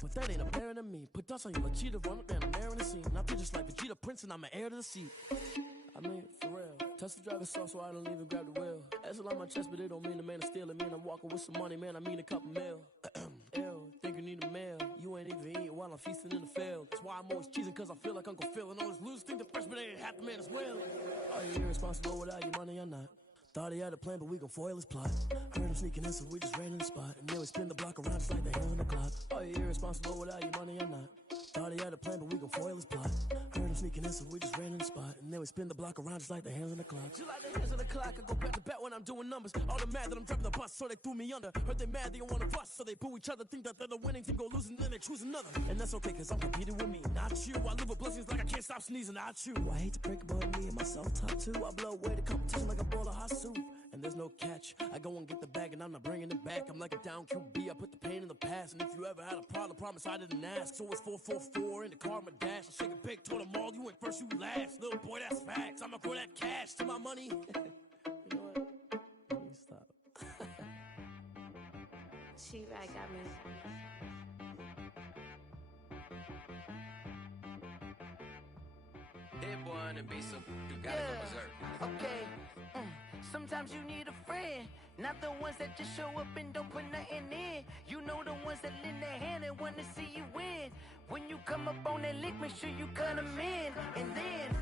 But that ain't apparent to me. Put dust on you like cheetah, run up down the air in the scene. I feel just like Vegeta Prince and I'm an heir to the seat. I mean, for real. Touch the driver's soft so I don't even grab the wheel. That's on my chest, but it don't mean the man is stealing. Mean I'm walking with some money, man, I mean a couple mil. Ew, think you need a meal. You ain't even eating while I'm feasting in the field. That's why I'm always cheesing, cause I feel like Uncle Phil. And all this losers think the freshman ain't half the man as well. Are you irresponsible without your money or not? Thought he had a plan, but we gon' foil his plot. Heard him sneaking in, so we just ran in the spot. And then we spin the block around just like the hands on the clock. Are you irresponsible without your money or not? Thought he had a plan, but we gon' foil his plot. Heard him sneaking in, so we just ran in the spot. And then we spin the block around just like the hands on the clock. Just like the hands on the clock, I go back to back when I'm doing numbers. All the mad that I'm dropping the bus, so they threw me under. Heard they mad, they don't wanna bust, so they boo each other. Think that they're the winning team, go losing, then they choose another. And that's okay, cause I'm competing with me, not you. I live with blessings like I can't stop sneezing, not you. I hate to break it, but me and myself top two. I blow away the competition like a bowl of hot soup. And there's no catch. I go and get the bag and I'm not bringing it back. I'm like a down QB, I put the pain in the past. And if you ever had a problem, promise I didn't ask. So it's 444 in the car, my dash. I shake a big, told them all, you went first, you last. Little boy, that's facts. I'ma grow that cash to my money. You know what? Let me stop. She right, got me. Dead boy on the beat, so you gotta go berserk. Okay. Sometimes you need a friend, not the ones that just show up and don't put nothing in. You know the ones that lend their hand and wanna see you win. When you come up on that lick, make sure you cut them in. And then,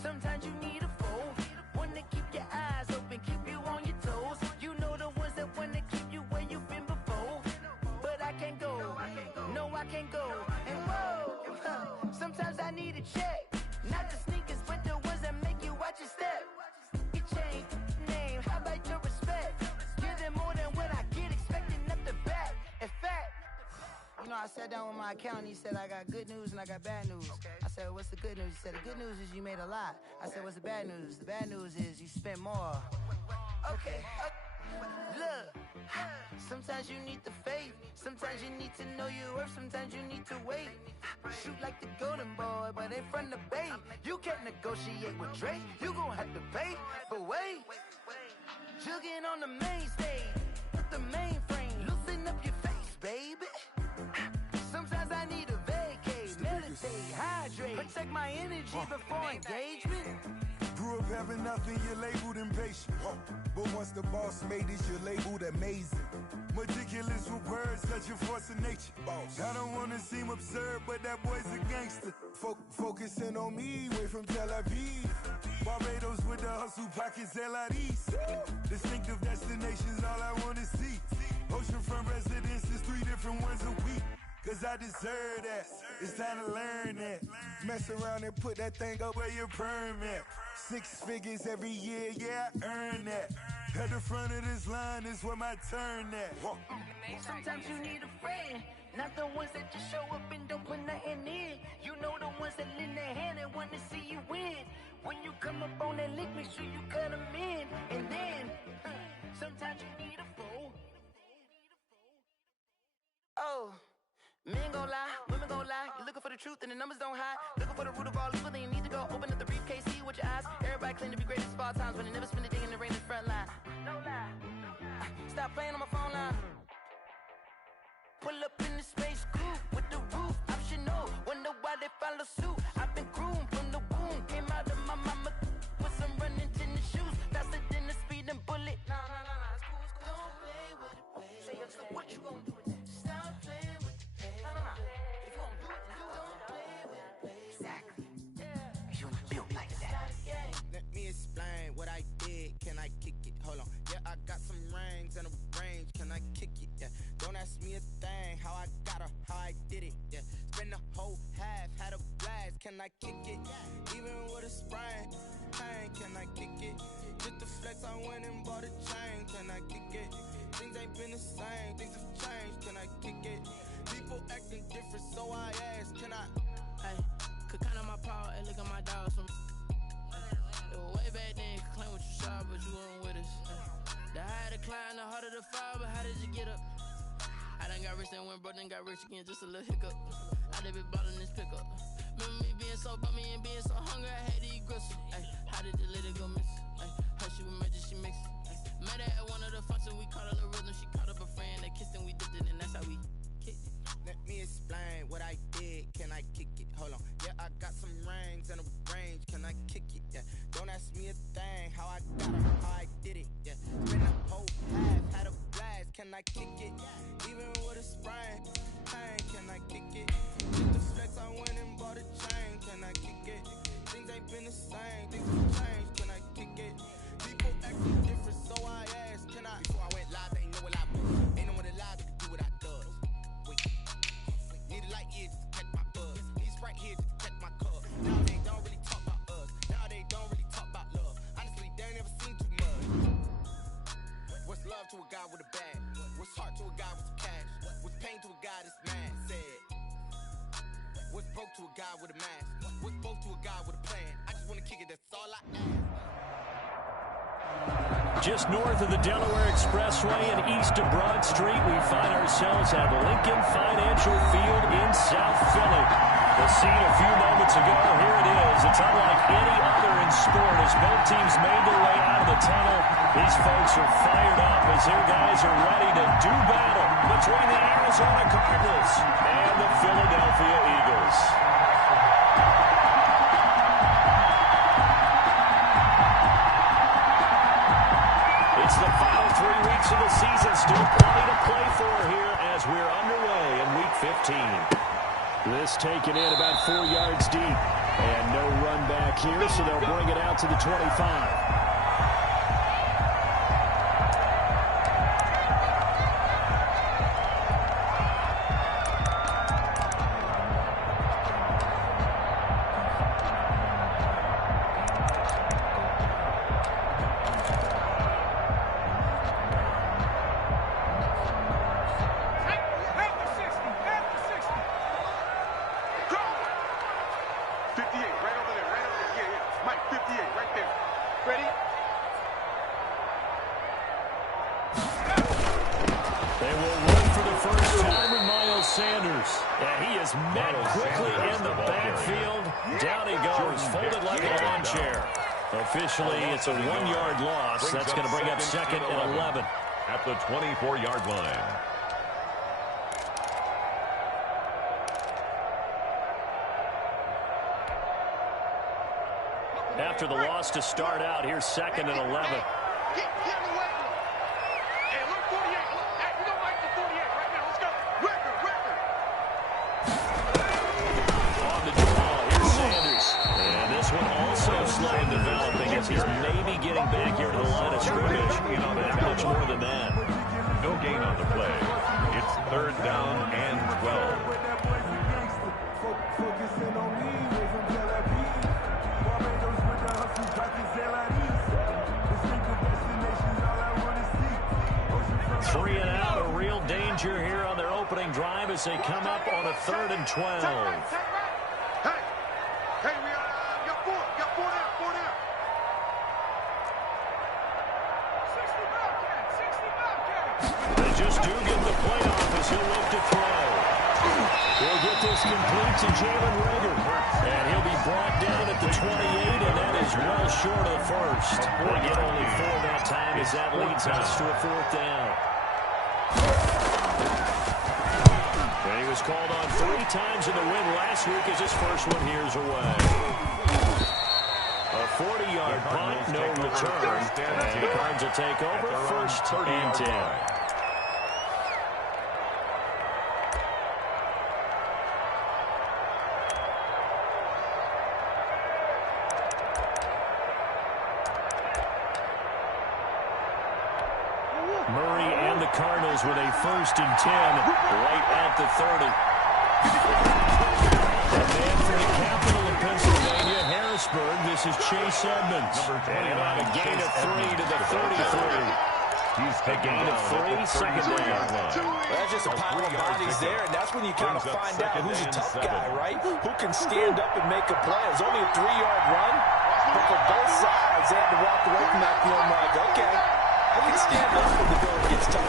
sometimes you need a foe, one to keep your eyes open, keep you on your toes. You know the ones that wanna keep you where you've been before. But I can't go, no I can't go. And whoa, sometimes I need a check. Not the sneakers, but the ones that make you watch your step. Your chain, name, how about your respect? Give them more than what I get, expecting up the back. In fact, you know, I sat down with my accountant, he said I got good news and I got bad news. I said, what's the good news? He said, the good news is you made a lot. I said, what's the bad news? The bad news is you spent more. Okay, look, sometimes you need the faith, sometimes you need to know your worth, sometimes you need to wait. Shoot like the golden boy, but ain't from the bay. You can't negotiate with Drake, you gon' have to pay. But wait, jugging on the main stage, with the mainframe, loosen up your face, baby. Sometimes I need a vacate, meditate, hydrate, protect my energy before engagement. Grew up having nothing, you're labeled impatient. But once the boss made it, you're labeled amazing. Meticulous with words, such a force of nature. I don't wanna seem absurd, but that boy's a gangster. Focusing on me, way from Tel Aviv. Barbados with the hustle pockets, LIDs. Distinctive destinations, all I wanna see. Oceanfront residences, 3 different ones a week. Cause I deserve that, it's time to learn that. Mess around and put that thing up where your permit. 6 figures every year, yeah, I earn that. At the front of this line is where my turn at. Sometimes you need a friend, not the ones that just show up and don't put nothing in. You know the ones that lend their hand and wanna see you win. When you come up on that lick, make sure you cut them in. And then, sometimes you need a foe. Oh. Men gon' lie, women gon' lie. You're looking for the truth and the numbers don't hide. Looking for the root of all evil, then you need to go open up the briefcase, see with your eyes. Everybody claim to be greatest of all times, but they never spend a day in the rain in the front line. No lie. Stop playing on my phone line. Pull up in the space coupe with the roof optional. Wonder why they follow suit. I've been groomed from the womb. Came out of my mama with some running tennis shoes. Faster than the speeding bullet. No, it's cool, it's cool. Don't play with it, baby. Say yo, so what you gon' do with that? Stop playing. If you gon' do it, you don't play with it, baby. Exactly. Yeah. You built like that. Let me explain what I did. Can I kick it? Hold on. Yeah, I got some rings and a range. Can I kick it? Yeah. Don't ask me a thing. How I got her, how I did it. Yeah. Spend the whole half, had a blast. Can I kick it? Even with a sprain, pain. Can I kick it? Just the flex, I went and bought a chain. Can I kick it? Things ain't been the same. Things have changed. Can I kick it? People acting different, so I ask, can I? Hey, could count on my power and look at my dogs from. Way back then, you could claim what you saw, but you weren't with us. The higher the climb, the harder the fall, but how did you get up? I done got rich, then went broke, then got rich again, just a little hiccup. I done been ballin' this pickup. Remember me being so bummy and being so hungry, I had to eat gristle. Ay, how did the lady go miss? Ay, how she was magic, she mixed. Met her at one of the functions, we caught a little rhythm, she caught up a friend, they kissed and we dipped it, and that's how we kicked it. Let me explain what I did. Can I kick it? Hold on. Yeah, I got some rings and a range. Can I kick it? Yeah. Don't ask me a thing. How I got it, how I did it. Yeah. Spin the whole half, had a blast. Can I kick it? Even with a sprain. Pain, can I kick it? With the flex, I went and bought a chain. Can I kick it? Things ain't been the same. Things have changed. Can I kick it? People acting different, so I asked. Can I? Before I went live, they ain't know what I was. Ain't no one alive that can do what I does. Wait. Need a light here just to catch my buzz. Need Sprite here just to catch my cup. Now they don't really talk about us. Now they don't really talk about love. Honestly, they ain't never seen too much. What's love to a guy with a bag? What's heart to a guy with some cash? What's pain to a guy that's mad? Said. What's broke to a guy with a mask? What's both to a guy with a plan? I just wanna kick it, that's all I ask. Just north of the Delaware Expressway and east of Broad Street, we find ourselves at Lincoln Financial Field in South Philly. The scene a few moments ago, here it is. It's unlike any other in sport as both teams made their way out of the tunnel. These folks are fired up as their guys are ready to do battle between the Arizona Cardinals and the Philadelphia Eagles. It's the final 3 weeks of the season. Still plenty to play for here as we're underway in Week 15. This taken in about 4 yards deep. And no run back here, so they'll bring it out to the 25. Officially, it's a 1-yard loss. That's going to bring up second and 11. At the 24-yard line. After the loss to start out, here's second and 11. Developing as he's maybe getting back here to the line of scrimmage. Not much more than that. No gain on the play. It's 3rd down and 12. Three and out, a real danger here on their opening drive as they come up on a 3rd and 12. Complete to Jalen Rager. And he'll be brought down at the 28, and that is well short of the first. They get only 4 that time as that leads us to a 4th down. And he was called on 3 times in the win last week as his first one here's away. A 40-yard punt, no return. And the Cards will take over, 1st and 10. Cardinals with a 1st and 10 right at the 30. A man from the capital of Pennsylvania, Harrisburg. This is Chase Edmonds. And on a gain of 3 to the 33. He's a gain of 3, second down. Well, that's just a pile of bodies there, and that's when you kind of find out who's a tough guy, right? Who can stand up and make a play. It's only a 3-yard run, but for both sides, they had to walk away from that feeling like, okay, I can stand up when the going gets tough.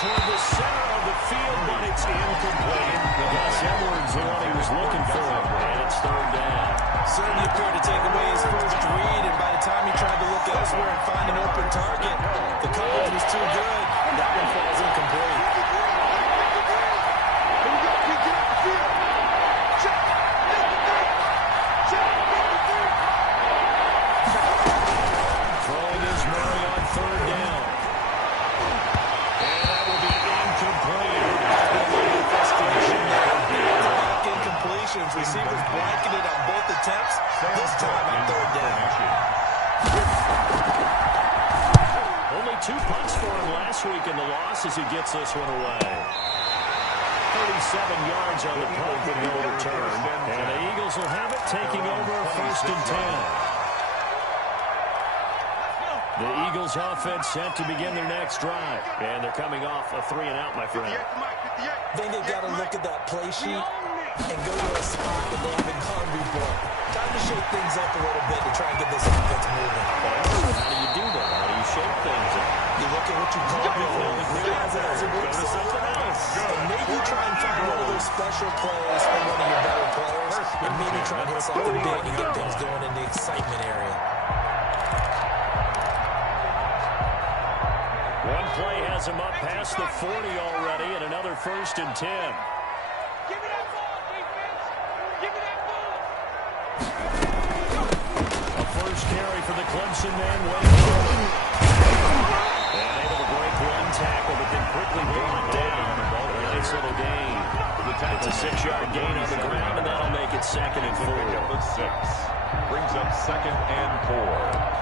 Toward the center of the field, but it's incomplete. Gus Edwards, the one he was looking for, and it's 3rd down. Certainly appeared to take away his first read, and by the time he tried to look elsewhere and find an open target, the coverage was too good, and that one falls incomplete. attempts, this time on third down. Only 2 punts for him last week in the loss as he gets this one away. 37 yards on the punt with no return. And the Eagles will have it, taking over 1st and 10. The Eagles offense set to begin their next drive. And they're coming off a 3-and-out, my friend. I think they've got to look at that play sheet and go to a spot that they haven't gone before. Time to shake things up a little bit to try and get this offense moving. How do you do that? How do you shake things up? You look at what you call before, realize that as it works something else. And maybe try and find one of those special plays from one of your better players, and maybe try and hit something big and get things going in the excitement area. One play has him up past the 40 already, and another 1st and 10. Give me that ball, defense! Give me that ball! A first carry for the Clemson man. And able to break one tackle, but then quickly brought down. A nice little gain. It's a 6-yard gain on the ground, and that'll make it 2nd and 4. Brings up 2nd and 4.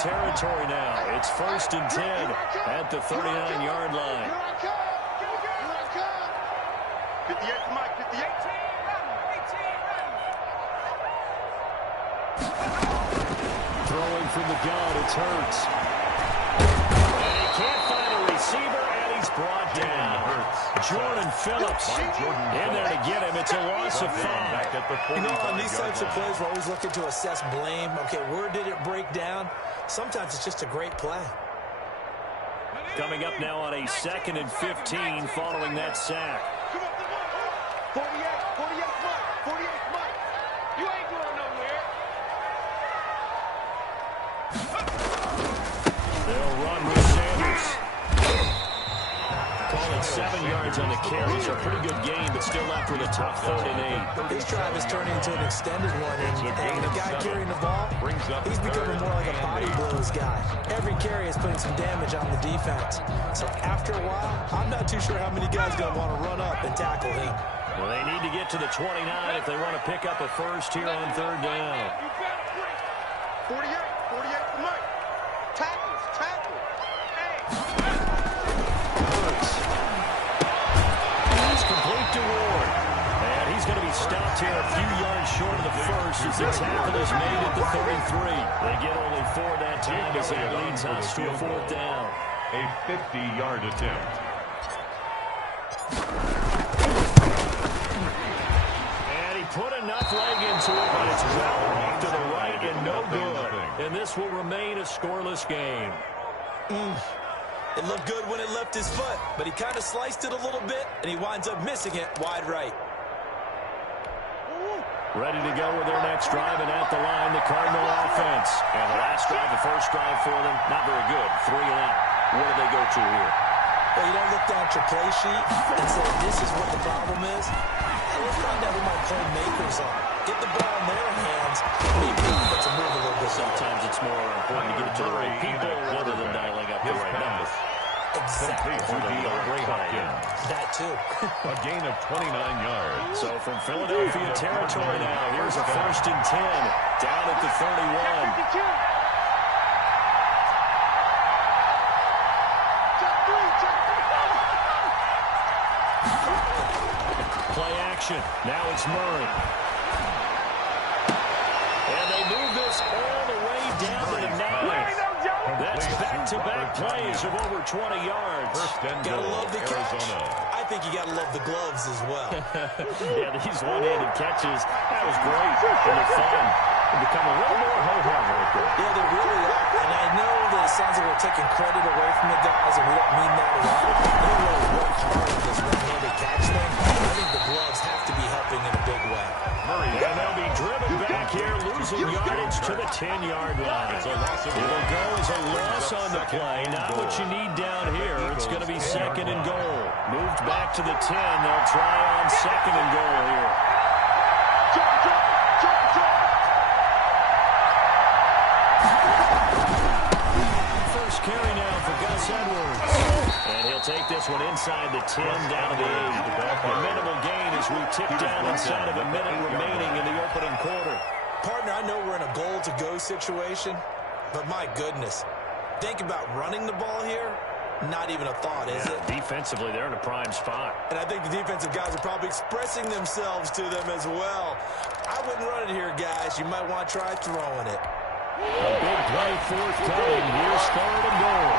Territory now. It's 1st and 10 at the 39-yard line. 58 to Mike, 58. Throwing from the gun, it's Hurts. And he can't find a receiver, and he's brought down. Jordan Phillips in there to get him. It's a loss of 5. You know, on these types of plays, we're always looking to assess blame. Okay, where did it break down? Sometimes it's just a great play. Coming up now on a 2nd and 15 following that sack. 48, Mike. 48, Mike. You ain't going nowhere. They'll run with Sanders. Call it 7 yards on the carry. So a pretty good game, but still left with a top 3rd and 8. This drive is turning into an extended one, and the guy carrying the ball, he's becoming more like a body blows guy. Every carry is putting some damage on the defense. So after a while, I'm not too sure how many guys are going to want to run up and tackle him. Well, they need to get to the 29 if they want to pick up a first here on 3rd down. 48 to Mike. Tackles. It's complete to Ward. And he's going to be stopped here a few yards short of the first as the tackle is made at the 33. They get only 4 that time as that leads us to a 4th down. A 50-yard attempt. And he put enough leg into it, but it's well off to the right and no good. And this will remain a scoreless game. It looked good when it left his foot, but he kind of sliced it a little bit, and he winds up missing it wide right. Ready to go with their next drive, and at the line, the Cardinal offense. And the last drive, the first drive for them, not very good. 3-and-out. What do they go to here? Well, you don't look down at your play sheet and say, this is what the problem is. Let's find out who my playmakers are. Get the ball in their hands. Maybe it's a move a little bit. Sometimes it's more important to get it to the right people rather than dialing up the right number. Exactly. That too. A gain of 29 yards. So from Philadelphia territory now, here's a 1st and 10 down at the 31. Play action. Now it's Murray. And they move this all the way down to the 9. That's back-to-back plays of over 20 yards. Gotta love the catch. I think you gotta love the gloves as well. Yeah, these one-handed catches, that was great. And they're fun. They become a little more ho-hum right there. Yeah, they really are. And I know this sounds like we're taking credit away from the guys, and we don't mean that at all. They really work hard on this one-handed catch thing. I think the gloves have to be helping in a big way. And they'll be driven back here, losing yardage to the 10-yard line. It'll go as a loss on the play. Not what you need down here. It's going to be second and goal. Moved back to the 10. They'll try on second and goal here. First carry now for Gus Edwards. And he'll take this one inside the 10, down to the 8. A minimal gain as we tick down inside of a minute remaining in the opening quarter. Partner, I know we're in a goal-to-go situation, but my goodness. Think about running the ball here. Not even a thought, is it? Defensively, they're in a prime spot. And I think the defensive guys are probably expressing themselves to them as well. I wouldn't run it here, guys. You might want to try throwing it. A big play forthcoming. Here's third and goal.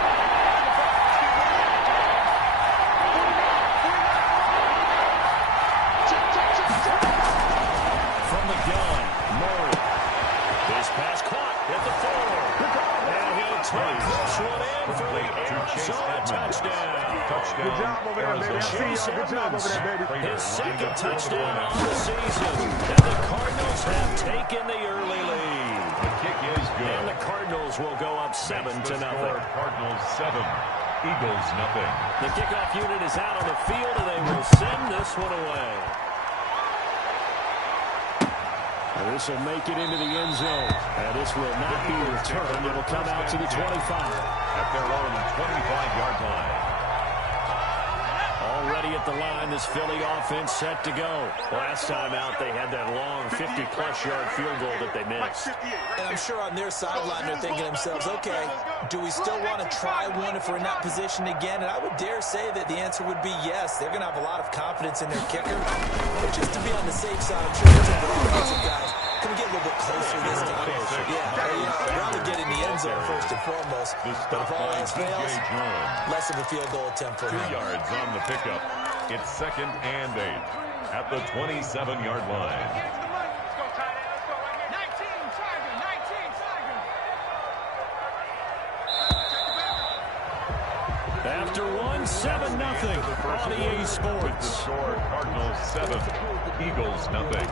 From the gun, Murray. His pass caught at the 4. And he'll take this one in for the Arizona touchdown. Good job over there, baby. Chase Good job over there, baby. His second touchdown on the season. And the Cardinals have taken the early lead. The kick is good. And the Cardinals will go up 7-0. Cardinals 7, Eagles nothing. The kickoff unit is out on the field, and they will send this one away. And this will make it into the end zone. And this will not be returned. It will come out to the 25. At their own 25-yard line. Already at the line, this Philly offense set to go. Last time out, they had that long 50-plus-yard field goal that they missed. And I'm sure on their sideline they're thinking to themselves, okay, do we still want to try one if we're in that position again? And I would dare say that the answer would be yes. They're going to have a lot of confidence in their kicker. But just to be on the safe side, I'm sure the offensive guys can get a little bit closer this time. I'd rather get in the end zone first and foremost. But if all else fails, less of a field goal attempt for 2 him. yards on the pickup. It's 2nd and 8 at the 27-yard line. After one, 7-0 on EA Sports. Score Cardinals 7, Eagles nothing.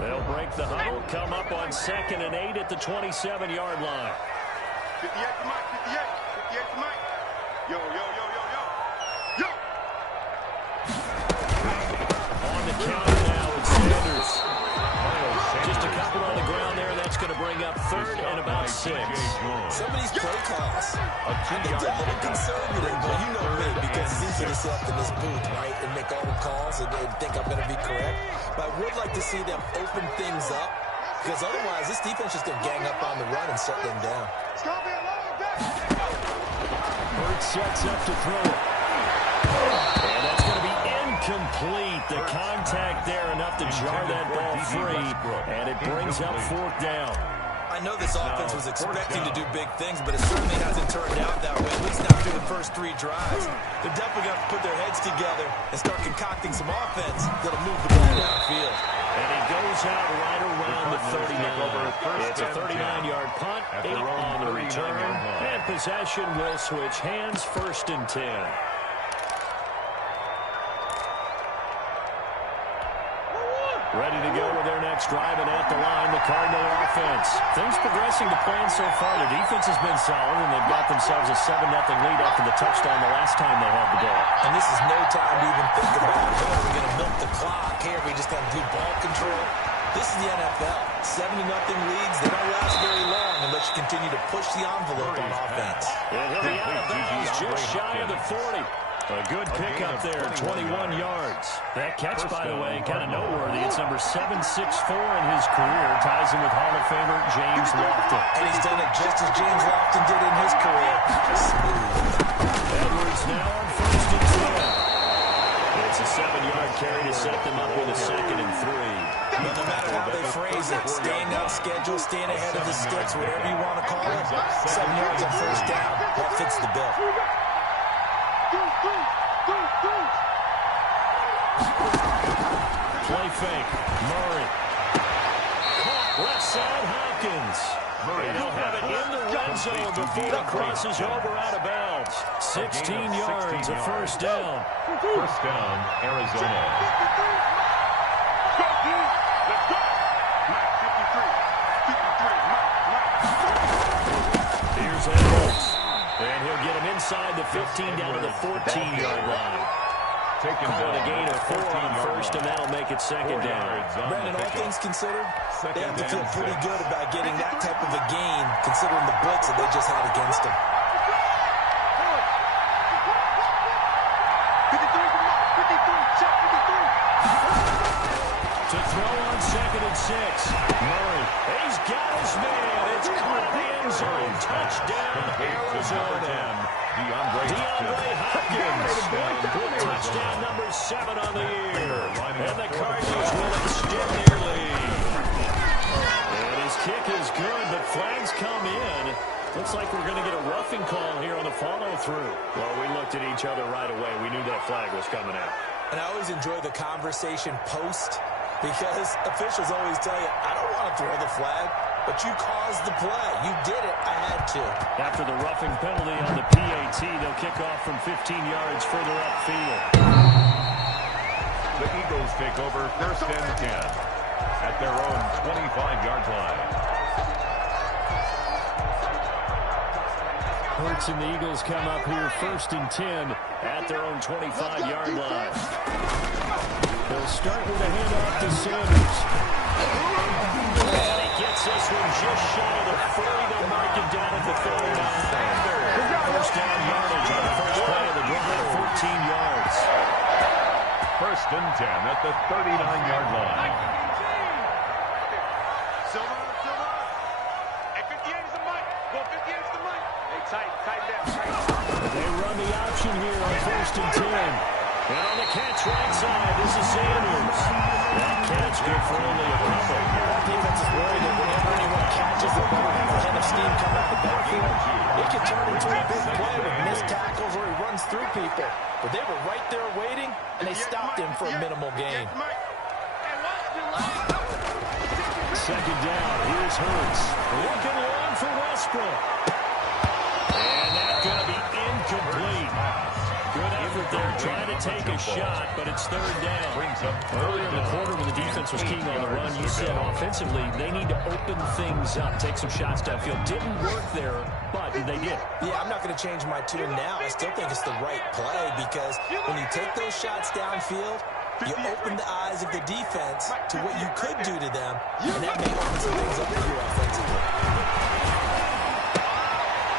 They'll break the huddle, come up on 2nd and 8 at the 27-yard line. 58 to Mike, 58 to Mike. Yo. On the counter now, it's Sanders. Just a couple on the ground there. That's going to bring up 3rd and about 6. Some of these play calls, I think they're a little conservative, but you know me, because it's easy to sit up in this booth, right, and make all the calls and think I'm going to be correct. But I would like to see them open things up, because otherwise this defense is going to gang up on the run and shut them down. It's going to be a long day. Bird sets up to throw it. And that's going to be incomplete. The contact there enough to jar that ball free, and it brings up 4th down. I know this offense was expecting to do big things, but it certainly hasn't turned out that way, at least not through the first 3 drives. They're definitely going to put their heads together and start concocting some offense that'll move the ball downfield. And he goes out right around the 39. It's a 39-yard punt, 8 on the return, and possession will switch hands, 1st and 10. Ready to go with their next drive, and at the line, the Cardinal offense. Things progressing to plan so far. The defense has been solid, and they've got themselves a 7-0 lead after the touchdown the last time they had the ball. And this is no time to even think about, hey, are we going to milk the clock here? We just got to do ball control. This is the NFL. 7-0 leads. They don't last very long unless you continue to push the envelope on offense. And he'll be out of bounds just shy of the 40. A good pickup there, 21 yards. That catch, by the way, kind of noteworthy. It's number 764 in his career. Ties him with Hall of Famer James Lofton. And he's done it just as James Lofton did in his career. Smooth. Edwards now on 1st and 10. It's a 7-yard carry to set them up with a 2nd and 3. But no matter how they phrase it, staying on schedule, staying ahead of the sticks, whatever you want to call it, 7 yards on 1st down, that fits the bill. Play fake. Murray. Caught left side, Hopkins. And he'll have it in the red zone before it crosses over out of bounds. 16 yards, a first down. First down, Arizona. Here's Edwards. And he'll get him inside the 15 down to the 14-yard line. Call it a gain of 4 on first, and that'll make it second down. Brandon, all things considered, they have to feel pretty good about getting that type of a gain, considering the blitz that they just had against them. To throw on 2nd and 6. Murray. He's got his man. It's caught in the end zone. Touchdown, Arizona. DeAndre Hopkins. Touchdown number 7 on the year. And the Cardinals will extend their lead. And his kick is good, but flags come in. Looks like we're going to get a roughing call here on the follow-through. Well, we looked at each other right away. We knew that flag was coming out. And I always enjoy the conversation post, because officials always tell you, I don't want to throw the flag, but you caused the play. You did it. I had to. After the roughing penalty on the PAT, they'll kick off from 15 yards further upfield. The Eagles take over first and 10 at their own 25-yard line. Hurts and the Eagles come up here first and 10 at their own 25-yard line. They'll start with a handoff to Sanders. And he gets this one just shy of the 40. They'll mark it down at the 39. First down yardage on the first play of the drive, 14 yards. First and 10 at the 39-yard line. Silver. Hey, 58 is the mic. Go 58 is the mic. Hey, tight down. They run the option here on first and 10. And on the catch right side, this is Sanders. That catch good for only a couple. Defense is worried that whenever anyone catches it, a head of steam come out the backfield. It can turn into a big play with missed tackles or he runs through people. But they were right there waiting, and they stopped him for a minimal gain. Second down, here's Hurts. Looking long for Westbrook. And that's going to be incomplete. Good effort there, trying to take a shot, but it's third down. Earlier in the quarter when the defense was keying on the run, you said offensively they need to open things up, take some shots downfield. Didn't work there, but they did. Yeah, I'm not going to change my tune now. I still think it's the right play because when you take those shots downfield, you open the eyes of the defense to what you could do to them, and that may open some things up for you offensively.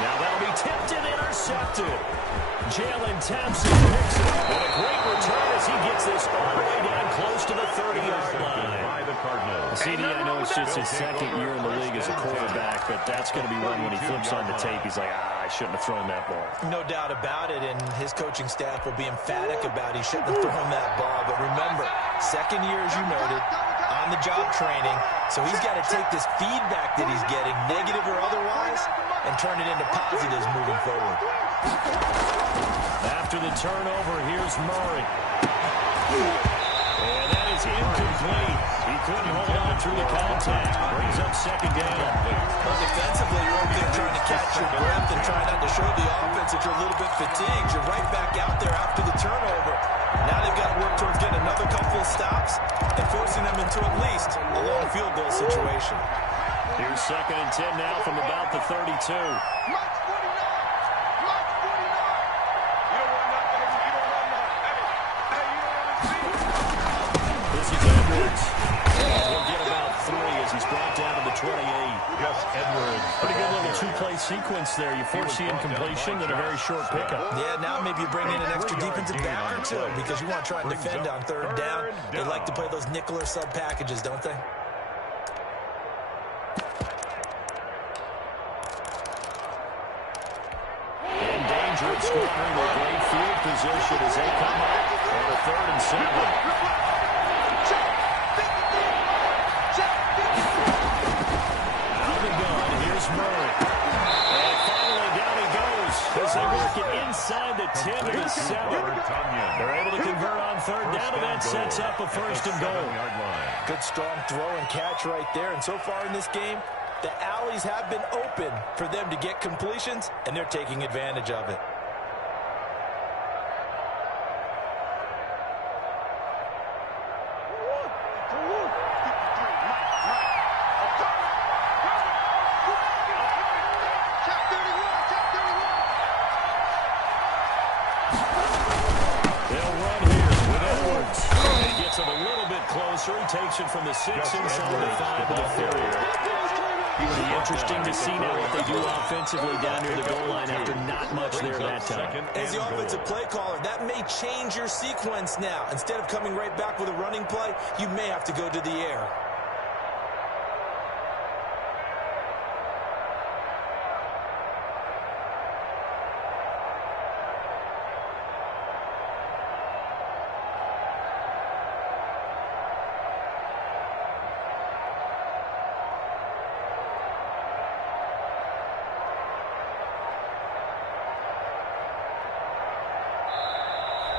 Now that'll be tipped and intercepted. Jalen Thompson picks it. And a great return as he gets this all the way down close to the 30-yard line. CD, I know it's just his second year in the league as a quarterback, but that's going to be one when he flips on the tape. He's like, I shouldn't have thrown that ball. No doubt about it, and his coaching staff will be emphatic about he shouldn't have thrown that ball. But remember, second year, as you noted, on-the-job training, so he's got to take this feedback that he's getting, negative or otherwise, and turn it into positives moving forward. After the turnover, here's Murray. And that is incomplete. He couldn't hold on through the contact. Brings up second down. Well, defensively, you're over there trying to catch your breath and try not to show the offense that you're a little bit fatigued. You're right back out there after the turnover. Now they've got to work towards getting another couple of stops and forcing them into at least a long field goal situation. Here's second and 10 now from about the 32. He'll get about 3 as he's brought down to the 28. Yes, Edwards. Pretty good little two-play sequence there. You force the incompletion and a very short pickup. Yeah, now maybe you bring in an extra defensive back or two because you want to try and defend on third down. They like to play those nickel or sub packages, don't they? In danger of scoring with great field position as they come up on a 3rd and 7. Murray. And finally down he goes as they work it inside the 10 to the 7. They're able to convert on third down, and that sets up a 1st and goal. Good strong throw and catch right there. And so far in this game, The alleys have been open for them to get completions, and they're taking advantage of it. He takes it from the 6 inside the 5 off barrier. It'll be interesting to see now what they do offensively down near the goal line after not much there that time. As the offensive play caller, that may change your sequence now. Instead of coming right back with a running play, you may have to go to the air.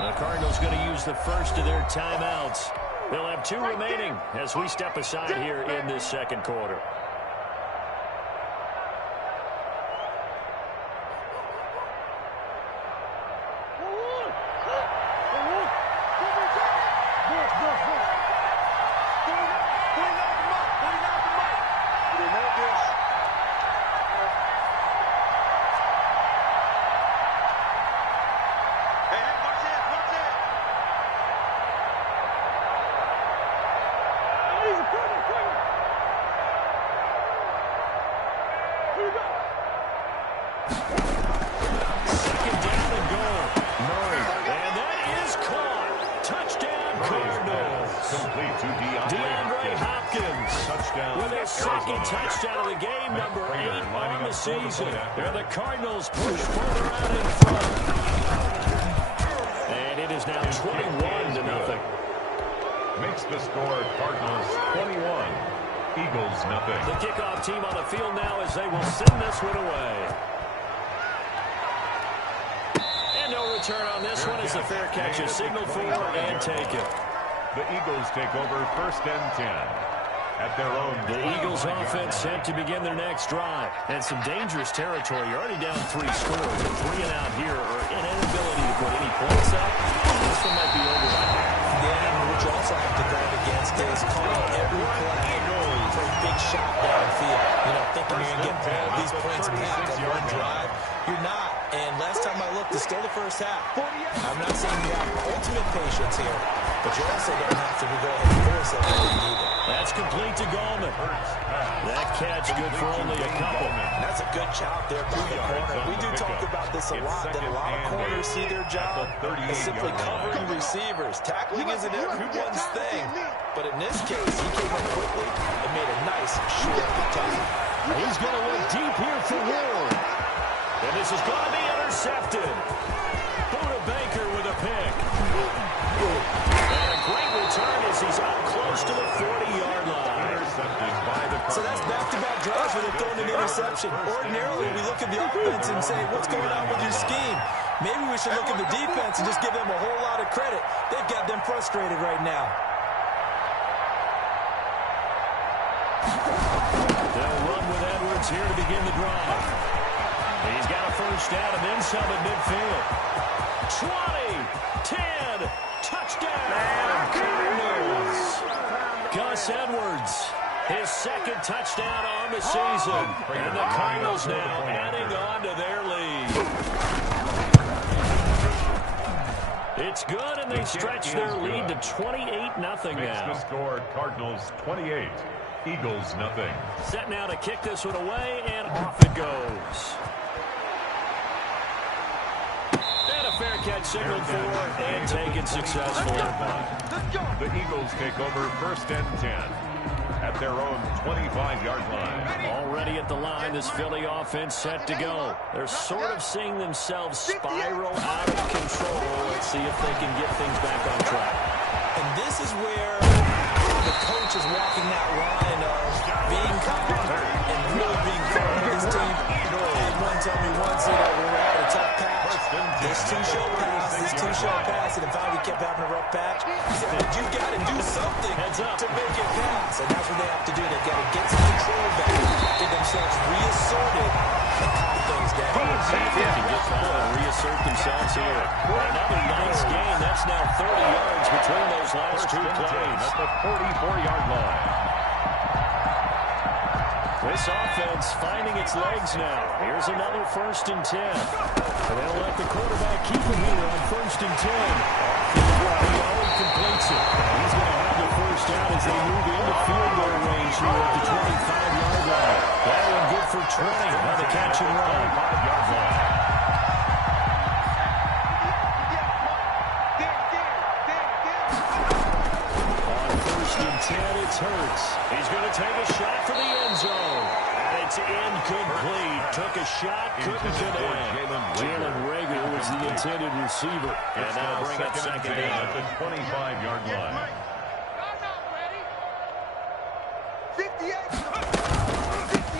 The Cardinals going to use the first of their timeouts. They'll have 2 remaining as we step aside here in this second quarter. There the Cardinals push further out in front. And it is now 21-0. Makes the score Cardinals 21, Eagles nothing. The kickoff team on the field now as they will send this one away. And no return on this one as the fair catch is signaled for and taken. The Eagles take over 1st and 10. At their own. The Eagles offense set to begin their next drive. And some dangerous territory. You're already down 3 scores. And 3 and out here or an inability to put any points up. This one might be over. Yeah, what you also have to guard against is calling every play for a big shot downfield. You know, thinking you're going to get all these points back on one drive. You're not. And last time I looked, it's still the first half. I'm not saying you have ultimate patience here, but you also don't have to go ahead and force everything either. That's complete to Gallman. That catch good for only a couple. That's a good job there by the corner. We do talk about this a lot, that a lot of corners see their job as simply covering receivers. Tackling isn't everyone's thing. But in this case, he came up quickly and made a nice, short tackle. He's going to look deep here for Ward. And this is going to be intercepted. Buda Baker with a pick. And a great return as he's up close to the 40-yard line. So that's back-to-back drives where they've thrown an interception. Ordinarily, we look at the offense and say, what's going on with your scheme? Maybe we should look at the defense and just give them a whole lot of credit. They've got them frustrated right now. They'll run with Edwards here to begin the drive. He's got a first down and then some at midfield. 20, 10, touchdown, Cardinals. Gus Edwards, his 2nd touchdown on the season. And the Cardinals now adding on to their lead. It's good, and they stretch their lead to 28-0 now. Makes the score Cardinals 28, Eagles nothing. Set now to kick this one away, and off it goes. Fair catch signaled for and taken successfully. The Eagles take over 1st and 10 at their own 25-yard line. Already at the line, this Philly offense set to go. They're sort of seeing themselves spiral out of control. Let's see if they can get things back on track. And this is where the coach is walking that line of being calm and really being firm with his team. Had one tell me once, we're having a tough patch. This two-show pass, and if we kept having a rough patch, he said, but you got to do something to make it pass. And that's what they have to do. They've got to get some control back, get the they can get by and reassert themselves here. Another nice game. That's now 30 yards between those last two plays. At the 44-yard line. This offense finding its legs now. Here's another 1st and 10. And they'll let the quarterback keep it here on 1st and 10. He completes it. He's going to have the first down as they move into field goal range here at the 25-yard line. That one good for 20 on the catch and run. 5-yard line. On 1st and 10, it's Hurts. He's going to take a shot for the end zone. And it's incomplete. Took a shot, couldn't connect. Jalen Reagor was the intended receiver. And now bring up second down at the 25-yard line.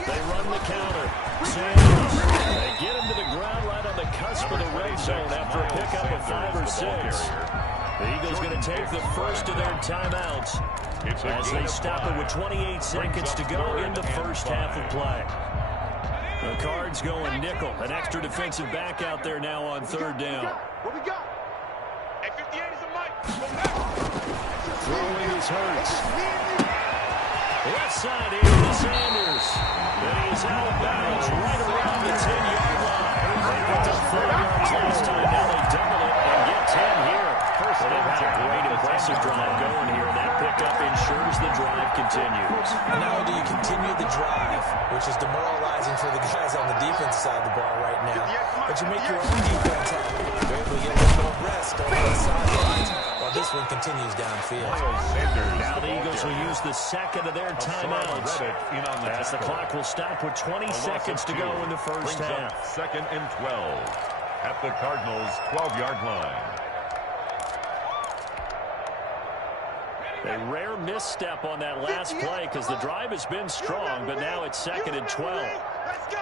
They run the counter. Sanders. They get him to the ground right on the cusp of the red zone after a pickup of 5 or 6. The Eagles going to take the first of their timeouts as they stop it with 28 seconds to go in the first half of play. The Cards going nickel. An extra defensive back out there now on 3rd down. What we got? Hey, 58 is a mic. Throwing is Hurts. Left side here to Sanders. And he's out of bounds right around the 10-yard line. They picked up 4 yards last time. Now they double it and get 10 here. They've had a great, impressive drive going here, and that pickup ensures the drive continues. And not only do you continue the drive, which is demoralizing for the guys on the defense side of the ball right now, but you make your own defense happy. You're able to get a little more rest on the sidelines while this one continues downfield. Now the Eagles will use the second of their timeouts as the clock will stop with 20 seconds to go in the first half. 2nd and 12 at the Cardinals' 12-yard line. A rare misstep on that last play because the drive has been strong, but now it's 2nd and 12. Let's go.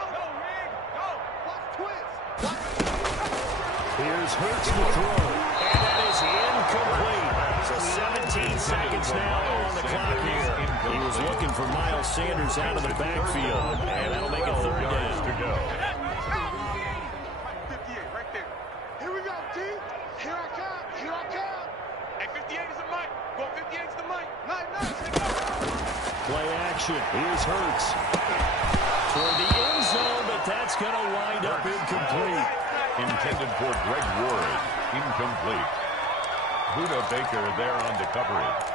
Here's Hurts to throw, and that is incomplete. So 17 seconds now on the clock here. He was looking for Miles Sanders out of the backfield, and that'll make it 3rd down. To go. 58 right there. Here we go, T. Here I come. Here I come. Hey, 58 is a mic. Go 58 is the mic. Nice. Play action. Here's Hurts. Toward the end zone, but that's going to wind up incomplete. Intended for Greg Ward. Incomplete. Buda Baker there on the coverage.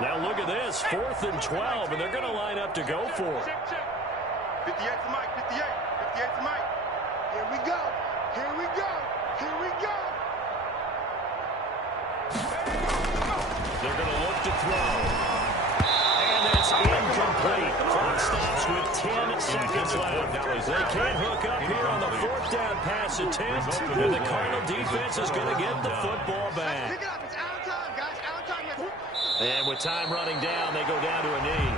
Now look at this, 4th and 12, and they're going to line up to go for it. Check. 58 to Mike. 58 to Mike. Here we go. Here we go. Here we go. They're going to look to throw. And that's incomplete. Clock stops with 10 seconds left. They can't hook up here on the 4th down pass attempt. And the Cardinal defense is going to get the football back. Pick it up. It's out of time, guys. Out of time. And with time running down, they go down to a knee.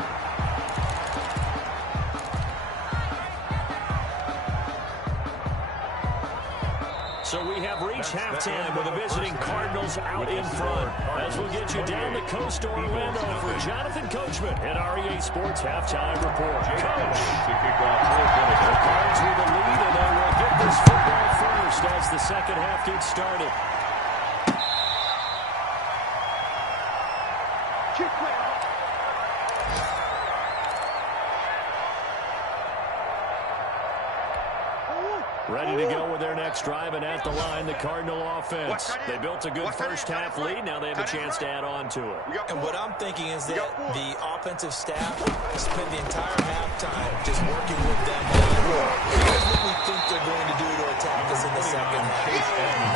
So we have reached halftime with the visiting Cardinals out in front. As we'll get you down the coast to Orlando for Jonathan Coachman at REA Sports Halftime Report. Coach, the Cards with the lead, and they will get this football first as the second half gets started. Ready to go with their next drive, and at the line, the Cardinal offense. They built a good first half lead. Now they have a chance to add on to it. And what I'm thinking is that the offensive staff spent the entire halftime just working with them. Here's what we think they're going to do to attack us in the second half.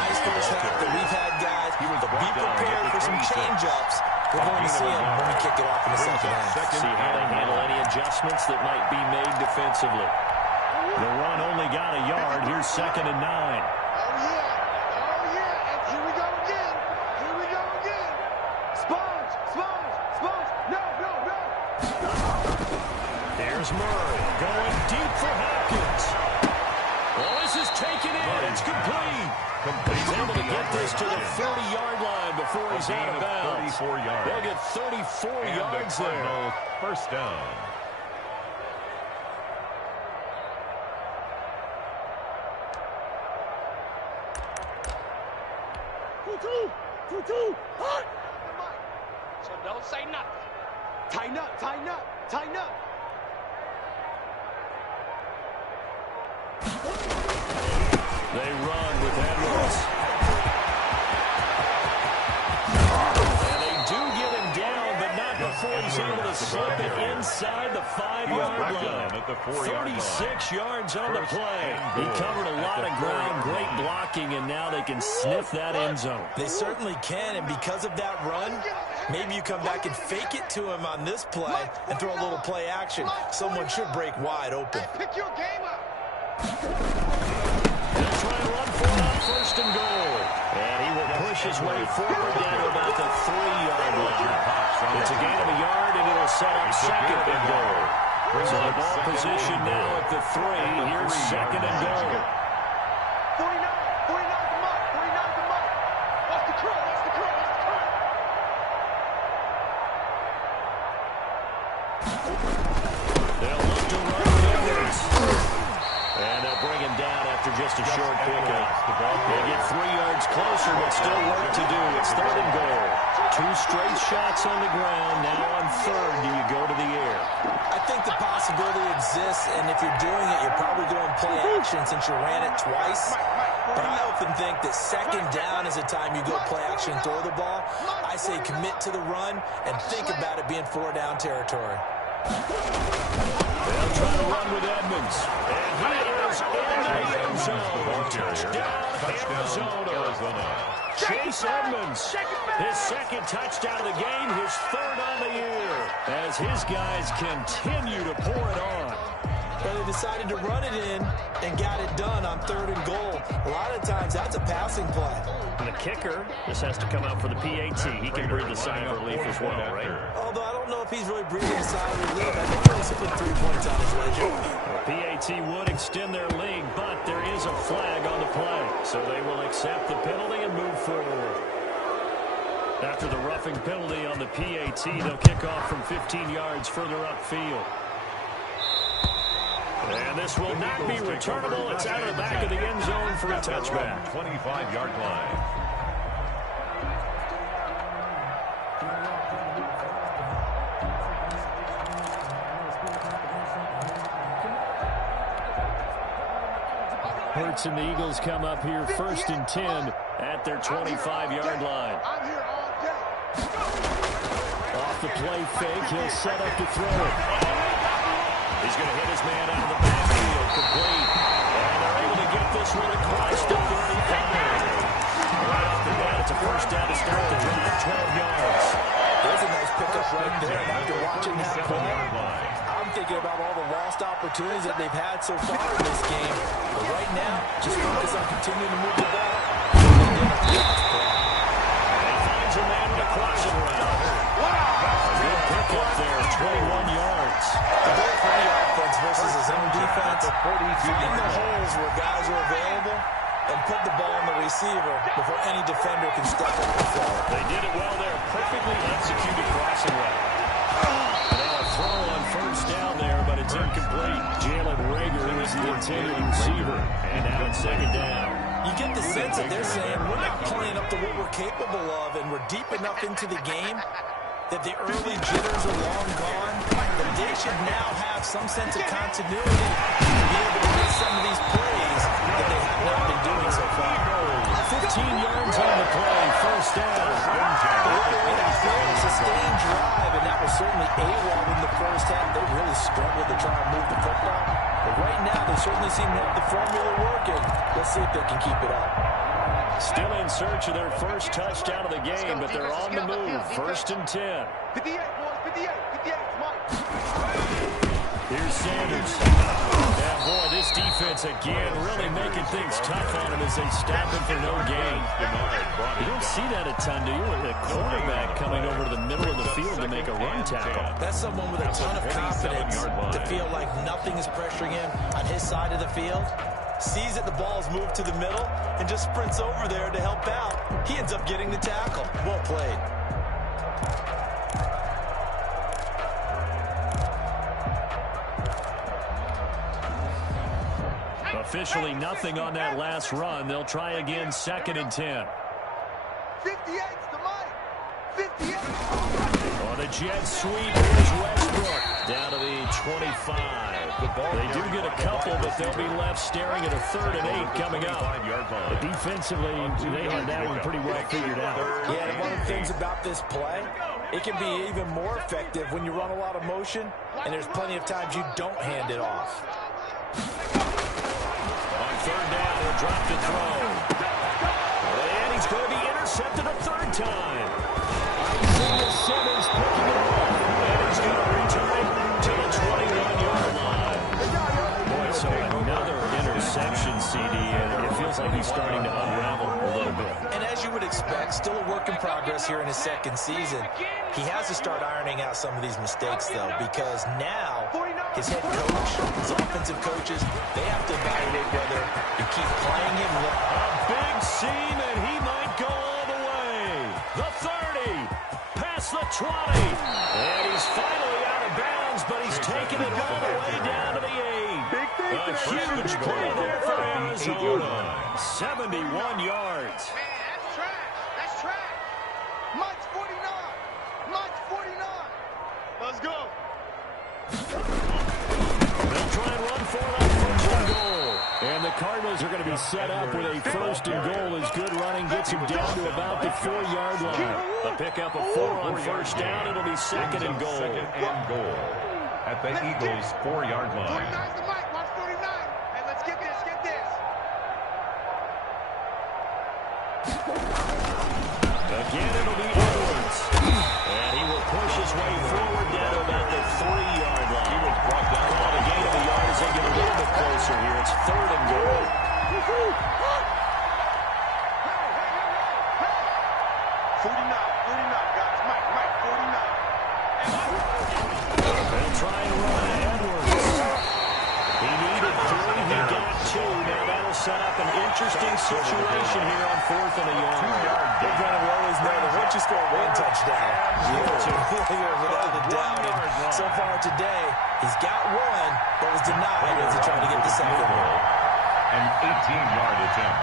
Nice first half that we've had, guys. But be prepared for some change-ups. We're going to see them when we kick it off in the second half. See how they handle any adjustments that might be made defensively. The run only got a yard. Here's 2nd and 9. Oh, yeah. And here we go again. Sponge. No. There's Murray going deep for Hopkins. Oh, this is taken in. It's complete. He's able to get this to the 30-yard line before he's out of bounds. 34 yards. They'll get 34 yards there. First down. Two, hot! So don't say nothing. Tighten up, tighten up, tighten up. They run with Edwards. And they do get him down, but not before he's able to slip it inside the 5-yard line. 36 yards on the play. He covered a lot of ground, great blocking, and now they can sniff that end zone. They certainly can, and because of that run, maybe you come back and fake it to him on this play and throw a little play action. Someone should break wide open. Pick your game up. They'll try to run for it on first and goal. And he will push his way forward down to about the 3-yard line. It's a gain of a yard, and it'll set up second and goal. So the ball position now at the 3. Here's second and goal. 49 the mark, 49 the mark. What's the curl, what's the curl, what's the curl? They'll look to run with Edwards. And they'll bring him down after just a short pickup. They get 3 yards closer, but still work to do. It's third and goal. 2 straight shots on the ground. Now on third, do you go to the air? I think the possibility exists, and if you're doing it, you're probably going play action since you ran it twice. But I often think that second down is the time you go play action and throw the ball. I say commit to the run and think about it being 4-down territory. They'll try to run with Edmonds. And he is in the end zone. Touchdown, Arizona. Chase Edmonds, his second touchdown of the game, his third on the year, as his guys continue to pour it on. But they decided to run it in and got it done on third and goal. A lot of times, that's a passing play. And the kicker just has to come out for the PAT. He can breathe a sigh of relief as well, right? Although I don't know if he's really breathing a sigh of relief. I think he's put 3 points on his ledger. The PAT would extend their lead, but there is a flag on the play. So they will accept the penalty and move forward. After the roughing penalty on the PAT, they'll kick off from 15 yards further upfield. And this will not be returnable. It's out of the back of the end zone for a touchback. 25-yard line. Hurts and the Eagles come up here first and 10 at their 25-yard line. I'm here all day. Off the play fake, he'll set up to throw it. He's going to hit his man out of the backfield, complete. And they're able to get this one across the 35. Right off the bat, it's a first down to start the drive, 12 yards. There's a nice pickup right there. And after watching that play, I'm thinking about all the lost opportunities that they've had so far in this game. But right now, just focus on continuing to move the ball. And he finds a man with a crossing route. Good pickup there, 21 yards. The goal for any offense versus his own defense, find the holes where guys are available and put the ball on the receiver before any defender can step up and throw it. They did it well there, perfectly executed crossing route. Now a throw on first down there, but it's incomplete. Jalen Rager is the intended receiver, and now it's second down. You get the sense that they're saying we're not playing up to what we're capable of, and we're deep enough into the game that the early jitters are long gone, that they should now have some sense of continuity to be able to make some of these plays that they have not been doing so far. 15 yards on the play, first down. They're that fairly sustained drive, and that was certainly AWOL in the first half. They really struggled to try and move the football. But right now, they certainly seem to have the formula working. Let's see if they can keep it up. Still in search of their first touchdown of the game, but they're on the move. First and 10. 58, boys, 58, 58, Mike. Here's Sanders. Yeah, boy, this defense again really making things tough on him as they stop him for no gain. You don't see that a ton, do you? With a quarterback coming over to the middle of the field to make a run tackle. That's someone with a ton of confidence to feel like nothing is pressuring him on his side of the field. sees that the ball's moved to the middle, and just sprints over there to help out. He ends up getting the tackle. Well played. Officially nothing on that last run. They'll try again, 2nd and 10. 58's the mic. 58. On the jet sweep, here's Westbrook down to the 25. They do get a couple, but they'll be left staring at a 3rd and 8 coming up. But defensively, they had that one pretty well figured out. Yeah, and one of the things about this play, it can be even more effective when you run a lot of motion, and there's plenty of times you don't hand it off. On 3rd down, he'll drop the throw. And he's going to be intercepted a 3rd time. Isaiah Simmons picking it up. And he's going to return to the 21-yard line. Boy, so another interception, CD, and it feels like he's starting to unravel a little bit. And as you would expect, still a work in progress here in his 2nd season. He has to start ironing out some of these mistakes, though, because now his head coach, his offensive coaches, they have to evaluate whether you keep playing him. A big seam, and he might go all the way. The 30, past the 20, and he's finally out of bounds, but he's taken it all the way down to the 8. A huge play there for Arizona. 71 yards. Man, that's trash. That's trash. Mike's 49. Mike's 49. Let's go. They'll try and run for it on 1st and goal. And the Cardinals are going to be set up with a 1st and goal as good running gets him down to about the 4-yard line. A pickup of 4 on 1st down. It'll be 2nd and goal. 2nd and goal at the Eagles' 4-yard line. 49's the mic. Watch 49. Hey, let's get this. Get this. Again, it'll be Edwards. And he will push his way forward down to about the 3-yard line. He was brought down by the gain of a yard as they get a little bit closer here. It's 3rd and goal. 49, guys. Mike, 49. They'll try and run. Edwards. He needed 3. He got 2. Now that'll set up an interesting situation here on 4th and a yard. Big running will always know that once you score 1 touchdown, you're without a doubt. And so far today, he's got 1, but was denied as he tried to get the 2nd one. An 18-yard attempt.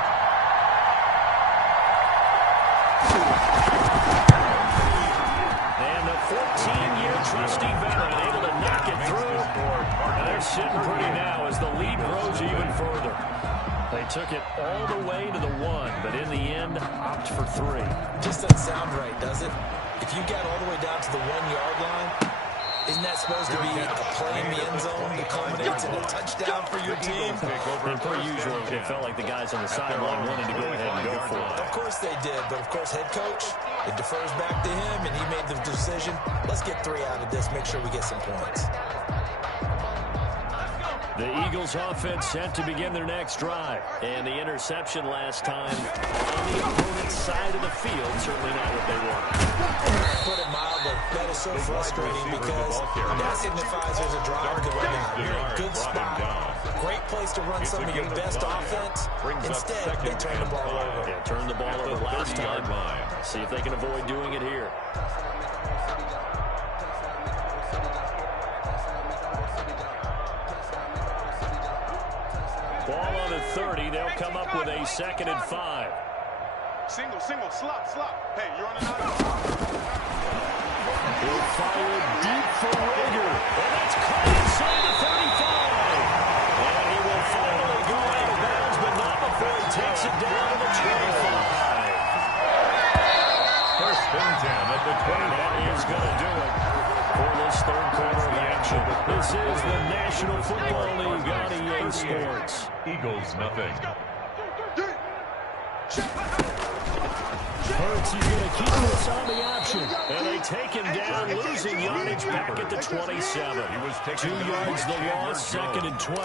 And the 14-year trusty veteran able to knock it through. And they're sitting pretty now as the lead grows even further. They took it all the way to the 1, but in the end, opt for 3. Just doesn't sound right, does it? If you get all the way down to the 1-yard line, isn't that supposed to be a play in the end zone that culminates in a touchdown for your team? And per usual, it felt like the guys on the sideline wanted to go ahead and go for it. Of course they did, but of course head coach, it defers back to him, and he made the decision, let's get 3 out of this, make sure we get some points. The Eagles offense set to begin their next drive. And the interception last time on the opponent's side of the field, certainly not what they want. Put it mildly, that is so frustrating because that signifies there's a drive going on. You're in a good spot. Great place to run some of your best offense. Instead, they turn the ball over. Yeah, turn the ball over last time. See if they can avoid doing it here. Ball on the 30. They'll come up with a 2nd and 5. Single, slop. Hey, you're on another. He'll fire deep for Rager. And that's caught inside the 35. And he will finally go out of bounds, but not before he takes it down to the 25. 1st and 10 at the 20. That is going to do it for this 3rd quarter of action. This is the National Football League on EA Sports. Eagles nothing. Hurts, he's going to keep this on the option. And they take him down, losing yardage back at the 27. 2 yards the loss, 2nd and 12.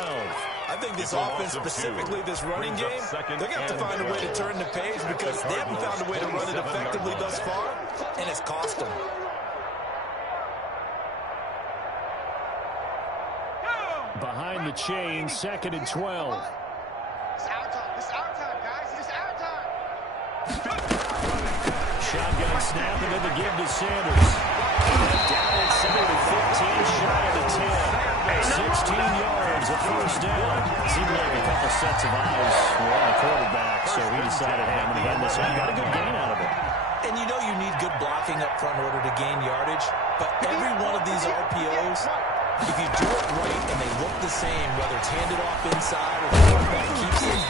I think this offense, specifically this running game, they're going to have to find a way to turn the page because they haven't found a way to run it effectively thus far, and it's cost them. Behind the chain, 2nd and 12. It's our time. It's our time, guys. It's our time. Shotgun snap and then the give to Sanders. Down inside with 15, shy of the 10. 16 yards, a first down. Seemed like a couple sets of eyes were on the quarterback, so he decided, hey, I'm going to hand this out. Got a good gain out of it. And you know you need good blocking up front in order to gain yardage, but every one of these RPOs, if you do it right and they look the same, whether it's handed off inside or the quarterback keeps it,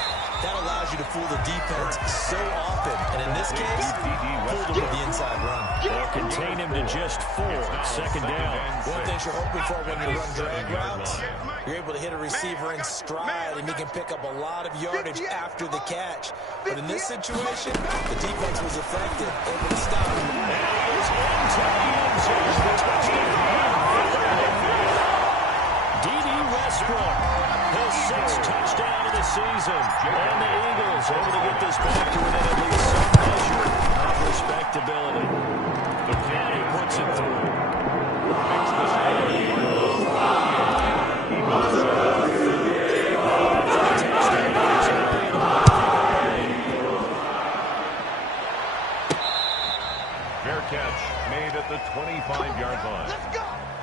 that allows you to fool the defense so often. And in this case, fool them with the inside run. They'll contain him to just 4. Second down. One thing you're hoping for when you run drag routes, you're able to hit a receiver in stride and he can pick up a lot of yardage after the catch. But in this situation, the defense was effective, able to stop him. And he is into the end zone. D.D. Westbrook, his 6th touchdown of the season. And the Eagles able to get this back to within at least some measure of respectability. And he puts it through. Fair catch made at the 25-yard line.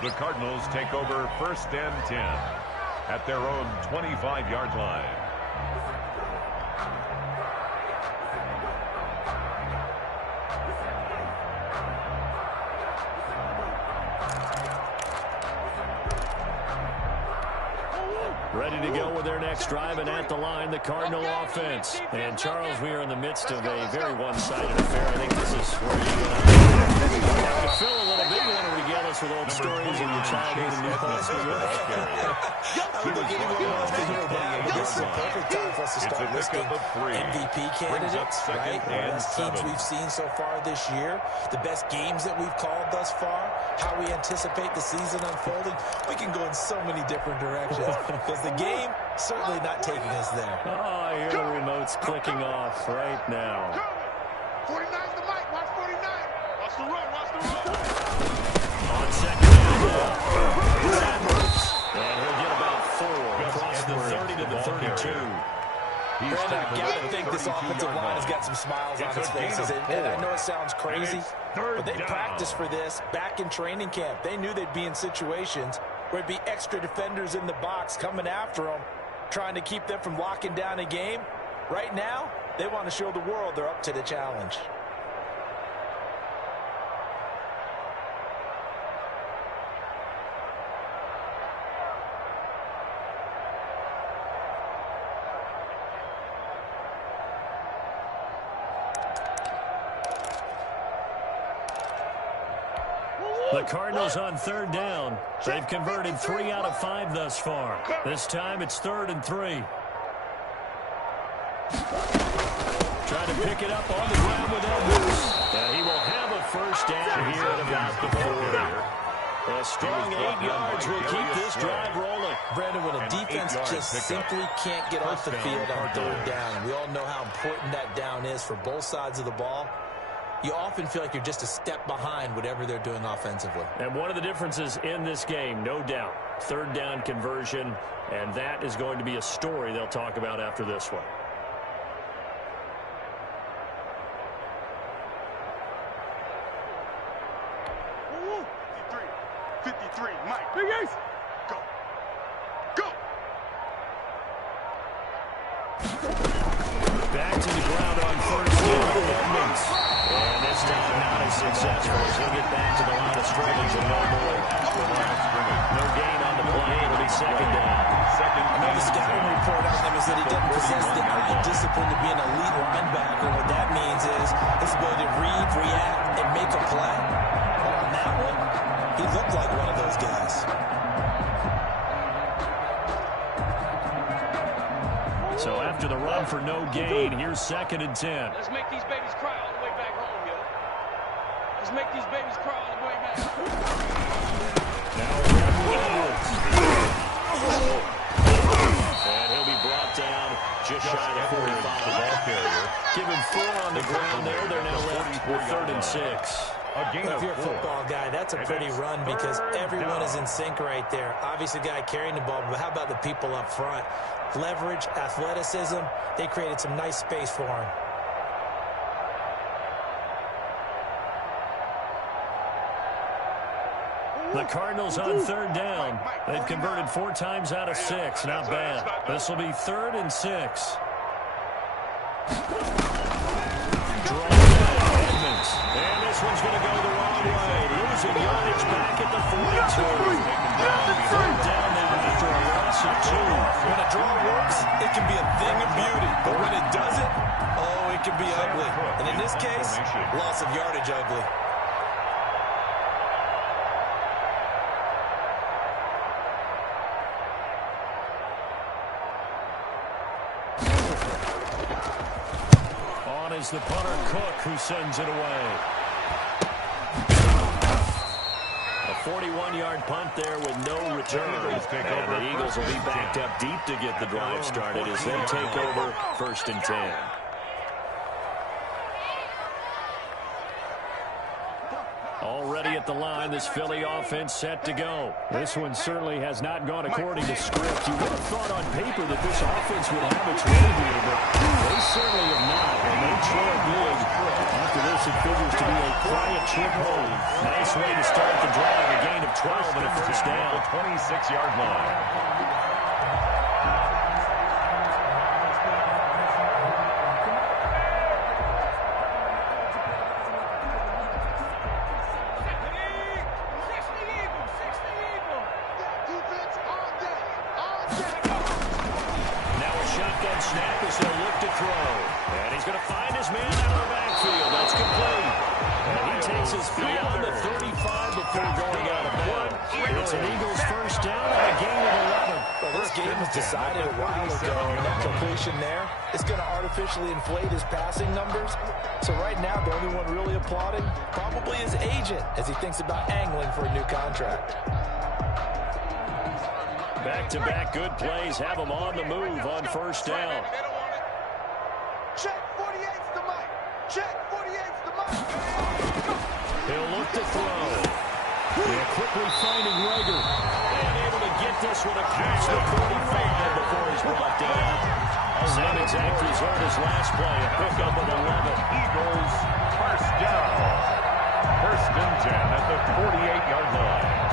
The Cardinals take over 1st and 10 at their own 25-yard line. Ready to go with their next drive, and at the line, the Cardinal offense. And, Charles, we are in the midst of a very one-sided affair. I think this is where you're going to fill a little bit. You want to regale us with old stories of your childhood in New Paltz, New York. I don't think anyone wants to hear that, but this is a perfect time for us to start listing MVP candidates, right? The best teams we've seen so far this year, the best games that we've called thus far, how we anticipate the season unfolding. We can go in so many different directions because the game certainly not taking us there. Oh, I hear the remotes clicking off right now. 49's the mic. Watch 49. Watch the run. Watch the run. On second down, it's Edwards. And he'll get about 4 across the 30 to the 32. Brandon, I've got to think this offensive line has got some smiles on its faces. And I know it sounds crazy, but they practiced for this back in training camp. They knew they'd be in situations where it'd be extra defenders in the box coming after them, trying to keep them from locking down a game. Right now, they want to show the world they're up to the challenge. The Cardinals on 3rd down. They've converted 3 out of 5 thus far. This time it's 3rd and 3. Trying to pick it up on the ground with Edwards. And he will have a first down here at about the 40. A strong 8 yards will keep this drive rolling. Brandon, when a defense just simply can't get off the field on 3rd down, and we all know how important that down is for both sides of the ball, you often feel like you're just a step behind whatever they're doing offensively. And one of the differences in this game, no doubt, 3rd down conversion, and that is going to be a story they'll talk about after this one. Woo-woo. 53, Mike. Big Ace. Go. Go. Back to the ground on 1st down, Edmonds. And this time not as successful as he'll get back to the line of scrimmage and no more. No gain on the play. It'll be 2nd down. I know the scouting report on him is that he doesn't possess the eye discipline to be an elite linebacker. What that means is his ability to read, react, and make a play. Well, on that one, he looked like one of those guys. So after the run for no gain, here's 2nd and 10. Let's make these babies cry all the way back home, yo. Let's make these babies cry all the way back home. Now Edwards. And he'll be brought down just shy of 45. Ball carrier. Give him 4 on the ground there. They're now left with 3rd and 6. If you're a football guy, that's a pretty run because everyone is in sync right there. Obviously, the guy carrying the ball, but how about the people up front? Leverage, athleticism, they created some nice space for him. The Cardinals on third down. They've converted 4 times out of 6. Not bad. This will be 3rd and 6. And this one's going to go the wrong way. Losing yardage back at the 42. Third down now after a loss of 2. When a draw works, it can be a thing of beauty. But when it doesn't, oh, it can be ugly. And in this case, loss of yardage ugly. Is the punter Cook who sends it away. A 41-yard punt there with no return. And the Eagles will be backed up deep to get the drive started as they take over 1st and 10. Already at the line, this Philly offense set to go. This one certainly has not gone according to script. You would have thought on paper that this offense would have its way here, but they certainly have not. And they trail big. After this, it figures to be a quiet trip home. Nice way to start the drive. A gain of 12 and a first down. The 26-yard line. Snap as they'll look to throw. And he's going to find his man out of the backfield. That's complete. And he takes us beyond the 35 before going out of bounds. It's an Eagles first down and a gain of 11. Well, this game was decided a while ago, and that completion there is going to artificially inflate his passing numbers. So right now, the only one really applauding probably his agent as he thinks about angling for a new contract. Back-to-back good plays have him on the move on first down. Check 48's the mic. Check 48's the mic. He'll look to throw. Yeah, quickly finding Rager. And able to get this one across the 45 before he's brought down. Same exact result as last play. A pickup of 11. Eagles first down. 1st and 10 at the 48-yard line.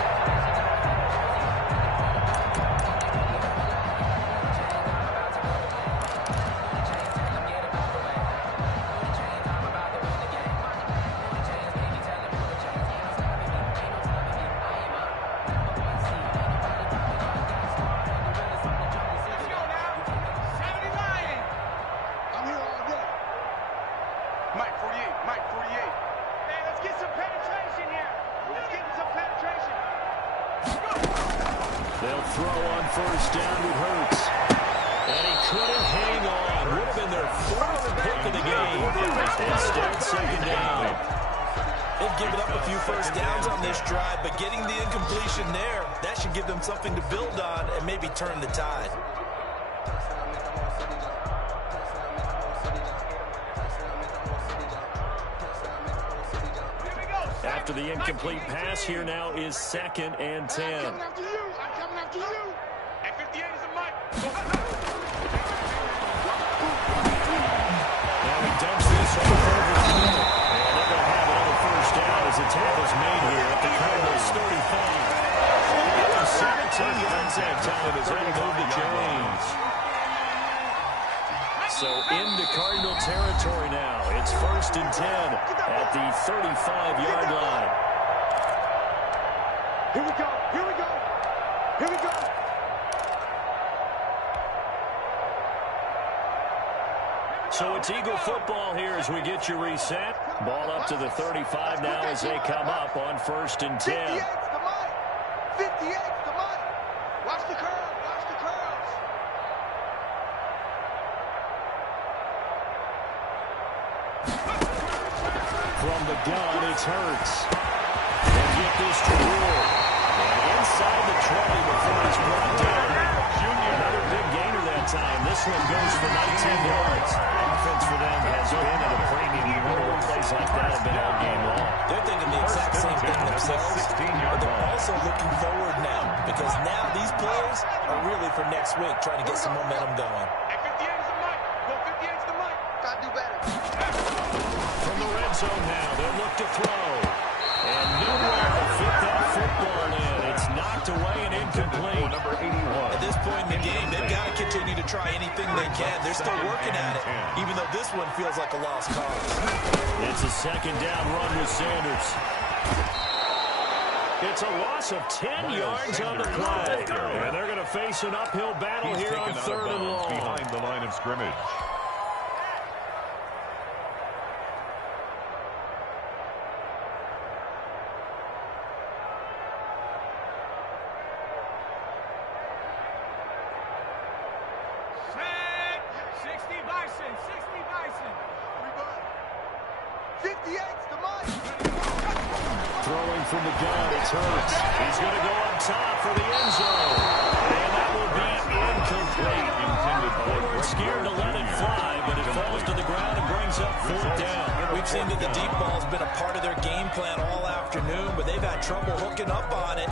They'll throw on first down to Hurts. And he couldn't hang on. Would have been their 4th pick of the game. Instead, 2nd down. They've given up a few first downs on this drive, but getting the incompletion there, that should give them something to build on and maybe turn the tide. After the incomplete pass, here now is 2nd and 10. I'm coming after you. I'm coming after you. And 58 is a mic. Now he dumps this over the middle. And they're going to have another first down as the tackle's made here at the Cardinals 35. 17 yards that time as they move the chains. So into Cardinal territory now. It's 1st and 10 at the 35-yard line. Here we go. Here we go. Here we go. So it's Eagle football here as we get you reset. Ball up to the 35 now as they come up on 1st and 10. 58's the mic. 58's the mic. Watch the curve. Watch the curves. From the gun, it's Hurts. And get this to Ward. And inside the 20 before it's brought down. Another big gainer that time. This one goes for 19 yards. defense for them has been at a premium. You wonder what plays like that have been all game long. They're thinking the exact same thing themselves, but they're also looking forward now, because now these plays are really for next week, trying to get some momentum going. Hey, 58 is the mic. Go 58 is the mic. Gotta do better. From the red zone now, they'll look to throw. And nowhere to fit that football in. It's knocked away and incomplete. Number 81. At this point in the game, they've got to continue to try anything they can. They're still working at it, even though this one feels like a lost cause. It's a second down run with Sanders. It's a loss of 10 yards on the play. And they're going to face an uphill battle here on 3rd and long. Behind the line of scrimmage. Throwing from the gun, it's Hurts. He's going to go up top for the end zone. And that will be incomplete. They weren't scared to let it fly, but it falls to the ground and brings up 4th down. We've seen that the deep ball's been a part of their game plan all afternoon, but they've had trouble hooking up on it,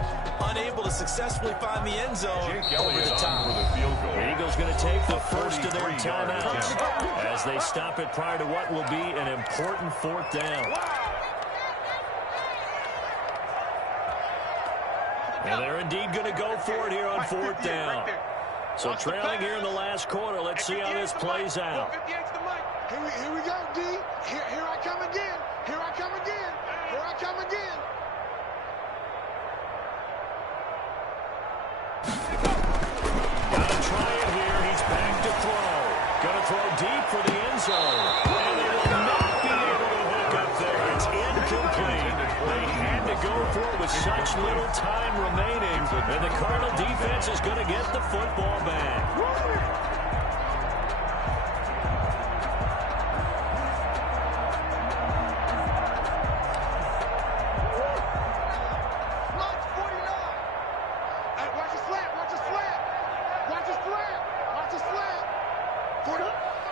unable to successfully find the end zone over the top. The Eagles going to take the first of their timeouts as they stop it prior to what will be an important 4th down. And they're indeed going to go for it here on 4th down. So trailing here in the last quarter. Let's see how this plays out. Here we go, D. Here I come again. Here I come again. Here I come again. Gotta try it here. He's back to throw. Gonna throw deep for the end zone. And they will not be able to hook up there. It's incomplete. They had to go for it with such little time remaining. And the Cardinal defense is going to get the football back.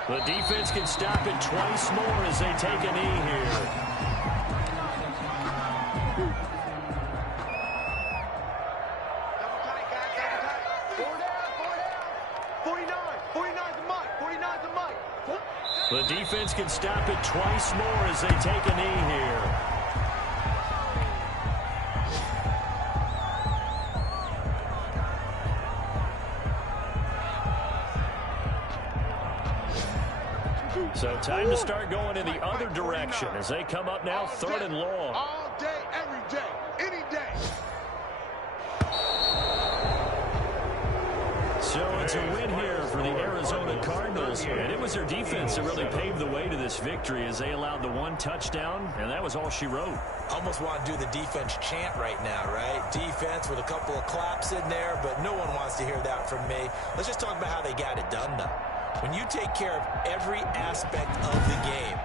The defense can stop it twice more as they take a knee here. The defense can stop it twice more as they take a knee here. So time to start going in the other direction as they come up now 3rd and long. All day, every day, any day. So it's a win here for the Arizona Cardinals, and it was their defense that really paved the way to this victory as they allowed the 1 touchdown, and that was all she wrote. Almost want to do the defense chant right now, right? Defense with a couple of claps in there, but no one wants to hear that from me. Let's just talk about how they got it done, though. When you take care of every aspect of the game,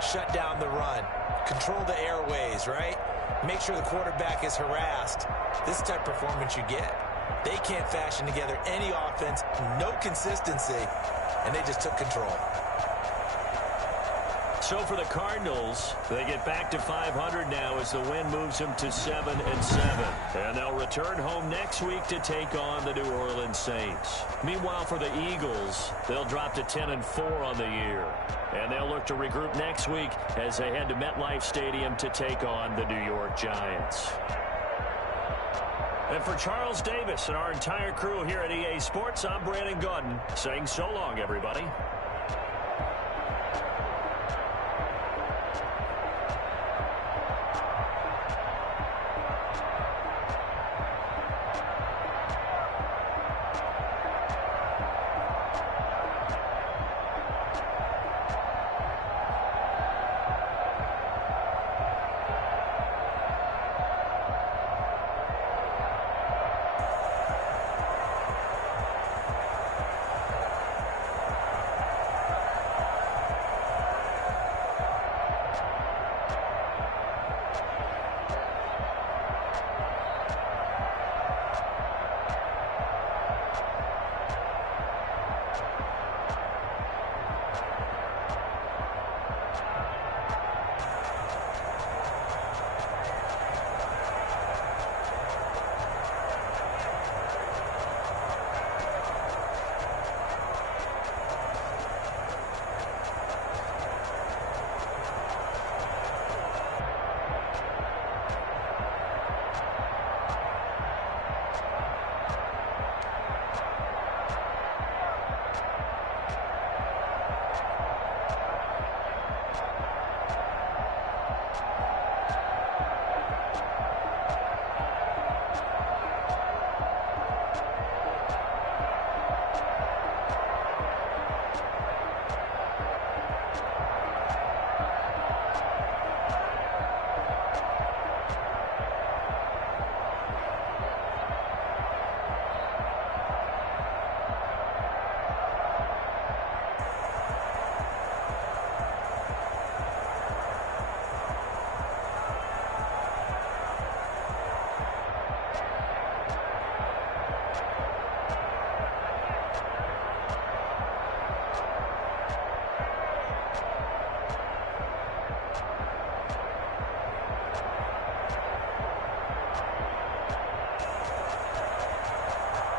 shut down the run, control the airways, right? Make sure the quarterback is harassed. This type of performance you get. They can't fashion together any offense, no consistency, and they just took control. So for the Cardinals, they get back to 500 now as the win moves them to 7-7. And they'll return home next week to take on the New Orleans Saints. Meanwhile, for the Eagles, they'll drop to 10-4 on the year. And they'll look to regroup next week as they head to MetLife Stadium to take on the New York Giants. And for Charles Davis and our entire crew here at EA Sports, I'm Brandon Gaudin saying so long, everybody.